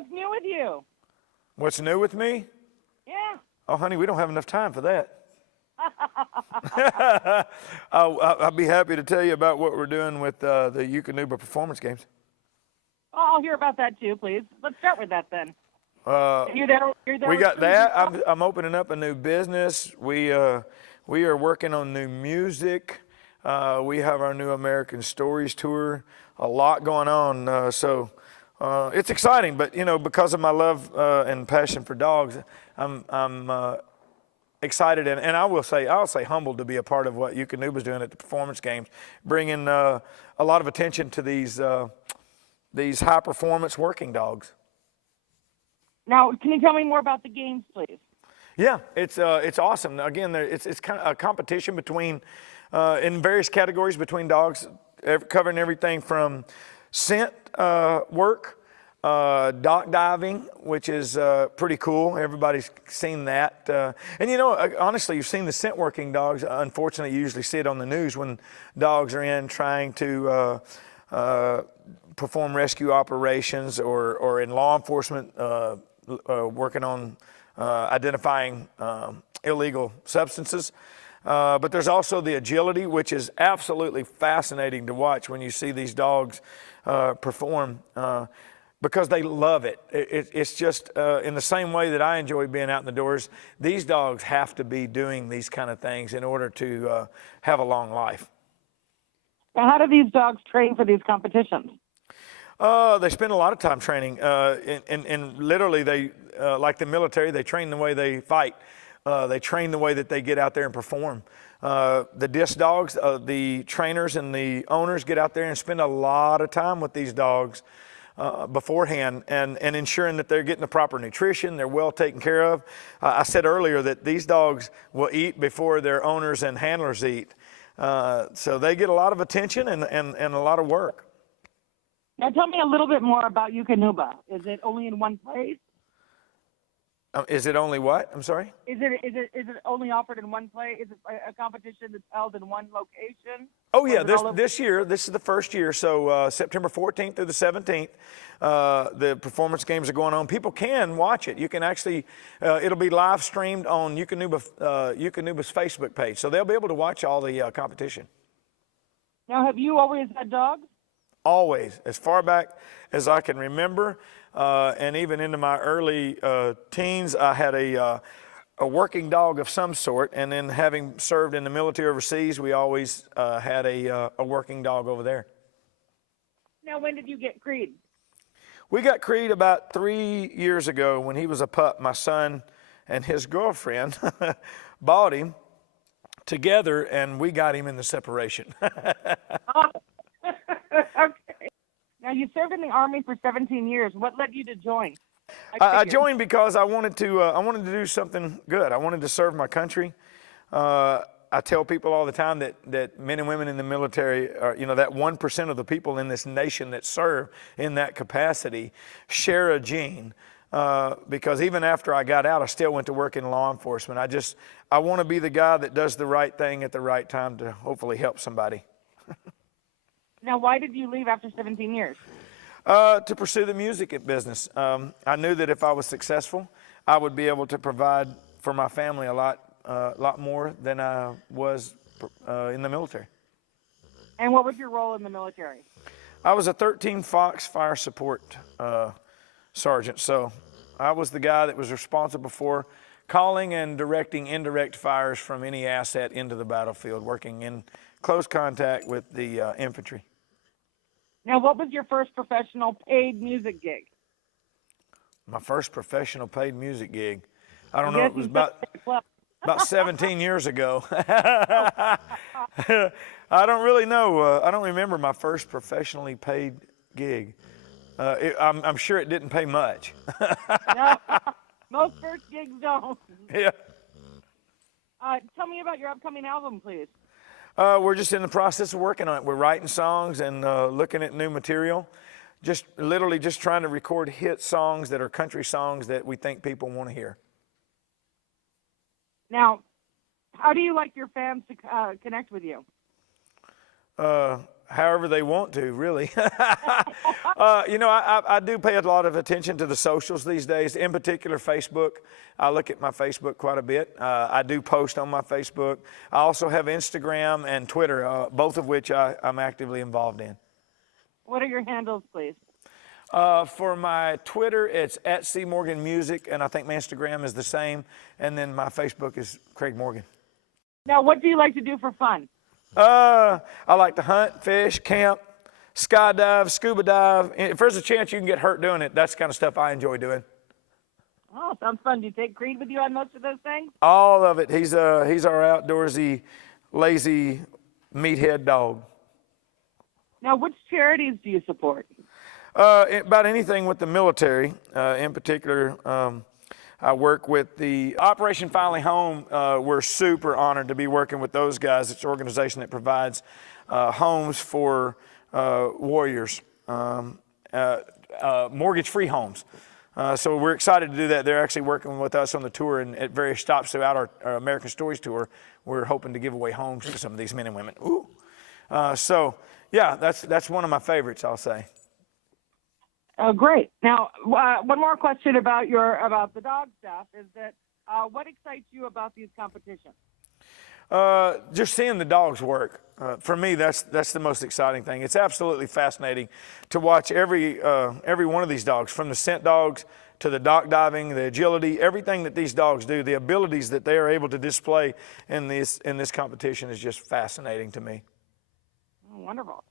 what's new with you? What's new with me? Yeah. Oh, honey, we don't have enough time for that. I'll be happy to tell you about what we're doing with the Eukanuba Performance Games. Oh, I'll hear about that too, please. Let's start with that then. You're there We got that. I'm opening up a new business. We are working on new music. We have our new American Stories tour. A lot going on. So it's exciting. But you know, because of my love and passion for dogs, I'm excited and I'll say humbled to be a part of what Eukanuba's doing at the Performance Games, bringing a lot of attention to these high performance working dogs. Now, can you tell me more about the games, please? Yeah, it's awesome. Again, it's kind of a competition between in various categories between dogs, covering everything from scent work, dock diving, which is pretty cool. Everybody's seen that. And you know, honestly, you've seen the scent working dogs. Unfortunately, you usually see it on the news when dogs are in trying to perform rescue operations or in law enforcement working on identifying illegal substances. But there's also the agility, which is absolutely fascinating to watch when you see these dogs perform. Because they love it. It's just in the same way that I enjoy being out in the doors, these dogs have to be doing these kind of things in order to have a long life. Now, how do these dogs train for these competitions? They spend a lot of time training, and literally they, like the military, they train the way they fight. They train the way that they get out there and perform. The disc dogs, the trainers and the owners get out there and spend a lot of time with these dogs beforehand and ensuring that they're getting the proper nutrition, they're well taken care of. I said earlier that these dogs will eat before their owners and handlers eat. So they get a lot of attention and a lot of work. Now tell me a little bit more about Eukanuba. Is it only in one place? Is it only what? I'm sorry? Is it only offered in one place? Is it a competition that's held in one location? Oh yeah, this year, this is the first year. So September 14th through the 17th, the Performance Games are going on. People can watch it. You can actually, it'll be live streamed on Eukanuba's Facebook page. So they'll be able to watch all the competition. Now, have you always had dogs? Always, as far back as I can remember, and even into my early teens, I had a working dog of some sort, and then having served in the military overseas, we always had a working dog over there. Now, when did you get Creed? We got Creed about 3 years ago when he was a pup. My son and his girlfriend bought him together, and we got him in the separation. Okay. Now, you served in the Army for 17 years. What led you to join? I joined because I wanted to do something good. I wanted to serve my country. I tell people all the time that men and women in the military are, you know, that 1% of the people in this nation that serve in that capacity share a gene. Because even after I got out, I still went to work in law enforcement. I want to be the guy that does the right thing at the right time to hopefully help somebody. Now, why did you leave after 17 years? To pursue the music business. I knew that if I was successful, I would be able to provide for my family a lot more than I was in the military. And what was your role in the military? I was a 13 Fox fire support sergeant. So I was the guy that was responsible for calling and directing indirect fires from any asset into the battlefield, working in close contact with the infantry. Now, what was your first professional paid music gig? My first professional paid music gig? I don't know, it was about 17 years ago. I don't really know. I don't remember my first professionally paid gig. I'm sure it didn't pay much. No, most first gigs don't. Yeah. Tell me about your upcoming album, please. We're just in the process of working on it. We're writing songs and looking at new material. Literally just trying to record hit songs that are country songs that we think people want to hear. Now, how do you like your fans to connect with you? however they want to, really. You know, I do pay a lot of attention to the socials these days, in particular Facebook. I look at my Facebook quite a bit. I do post on my Facebook. I also have Instagram and Twitter, both of which I'm actively involved in. What are your handles, please? For my Twitter, it's @CMorganMusic, and I think my Instagram is the same. And then my Facebook is Craig Morgan. Now, what do you like to do for fun? I like to hunt, fish, camp, skydive, scuba dive. If there's a chance you can get hurt doing it, that's the kind of stuff I enjoy doing. Oh, sounds fun. Do you take Creed with you on most of those things? All of it. He's our outdoorsy, lazy, meathead dog. Now, which charities do you support? About anything with the military, in particular. I work with the Operation Finally Home. We're super honored to be working with those guys. It's an organization that provides homes for warriors, mortgage-free homes. So we're excited to do that. They're actually working with us on the tour, and at various stops throughout our American Stories tour, we're hoping to give away homes to some of these men and women. Ooh. So yeah, that's one of my favorites, I'll say. Oh, great. Now, one more question about the dog stuff is that what excites you about these competitions? Just seeing the dogs work. For me, that's the most exciting thing. It's absolutely fascinating to watch every one of these dogs, from the scent dogs to the dock diving, the agility, everything that these dogs do, the abilities that they are able to display in this competition is just fascinating to me. Oh, wonderful.